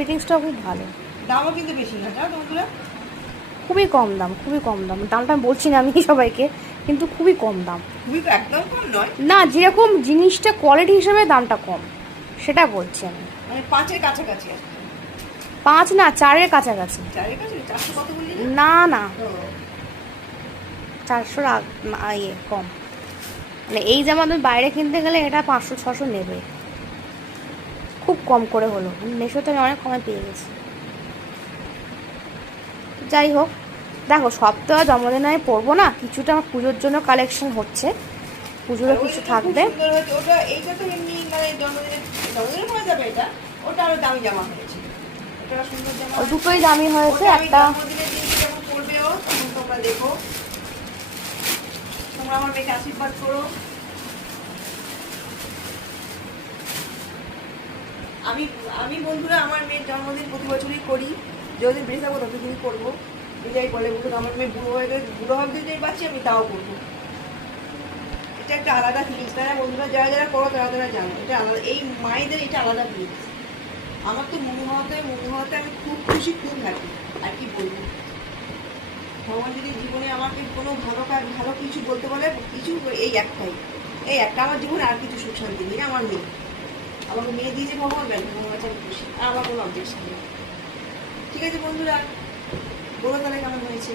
ফিটিংসটাও খুব ভালো। দামও কিন্তু বেশি না, জানো বন্ধুরা, খুবই কম দাম, খুবই কম দাম। দামটা আমি বলছি না আমি সবাইকে, কিন্তু খুবই কম দাম। খুবই একদম কম নয়, না, যেরকম জিনিসটা কোয়ালিটি হিসেবে দামটা কম, সেটা বলছি আমি। মানে 5-এর কাছাকাছি আছে। 5 না, 4-এর কাছাকাছি। 4-এর কাছে 400 কত বললি না না, ও, 400 ইয়ে কম। মানে এই জামা তুমি বাইরে কিনতে গেলে এটা 500-600 নেবে। খুব কম করে হলো, মেশোতে আমি অনেক কমে পেয়ে গেছি। যাই হোক, দেখো সব তো আর জন্মদিনে আমি পরবো না, কিছুটা আমার পুজোর জন্য কালেকশন হচ্ছে, পুজোরও আর কিছু ওইটা খুব থাকবে। সুন্দর হয়েছে ওটা। এইটা তো এমনি মানে জন্মদিনে পরে যাবে এটা, ওটা আরো দামি জামা হয়েছে, এটা সুন্দর জামা। ও দুটোই দামি হয়েছে। ওটা আমি একটা জন্মদিনের দিন যখন পরবে ও, তখন তোমরা দেখো, তোমরা আমার মেয়েকে আশীর্বাদ করো। আমি আমি বন্ধুরা আমার মেয়ের জন্মদিন প্রতি বছরই করি, যতদিন বেঁচে থাকবো ততদিনই করবো। এটাই বলে বলুন, আমার মেয়ে বুড়ো হয়ে গেলে, বুড়ো হবে যদি পাচ্ছি আমি তাও করবো। এটা একটা আলাদা ফিলিংস, তাই না বন্ধুরা? যারা যারা করো তারা তারা জানো এটা আলাদা, এই মায়েদের এটা আলাদা ফিলিংস। আমার তো মনে হওয়াতে আমি খুব খুশি, খুব হ্যাপি। আর কি বলবো, ভগবান যদি জীবনে আমাকে কোনো ভালো কাজ, ভালো কিছু বলতে বলে, কিছু এই একটাই, এই একটা আমার জীবনে আর কিছু সুখ শান্তি নেই, আমার মেয়ে। আমাকে মেয়ে দিয়েছে ভগবান, ব্যাস ভগবান কাছে আমি খুশি, আর আমার কোনো অবজেকশন নেই। ঠিক আছে বন্ধুরা, বলো তাহলে কেমন হয়েছে।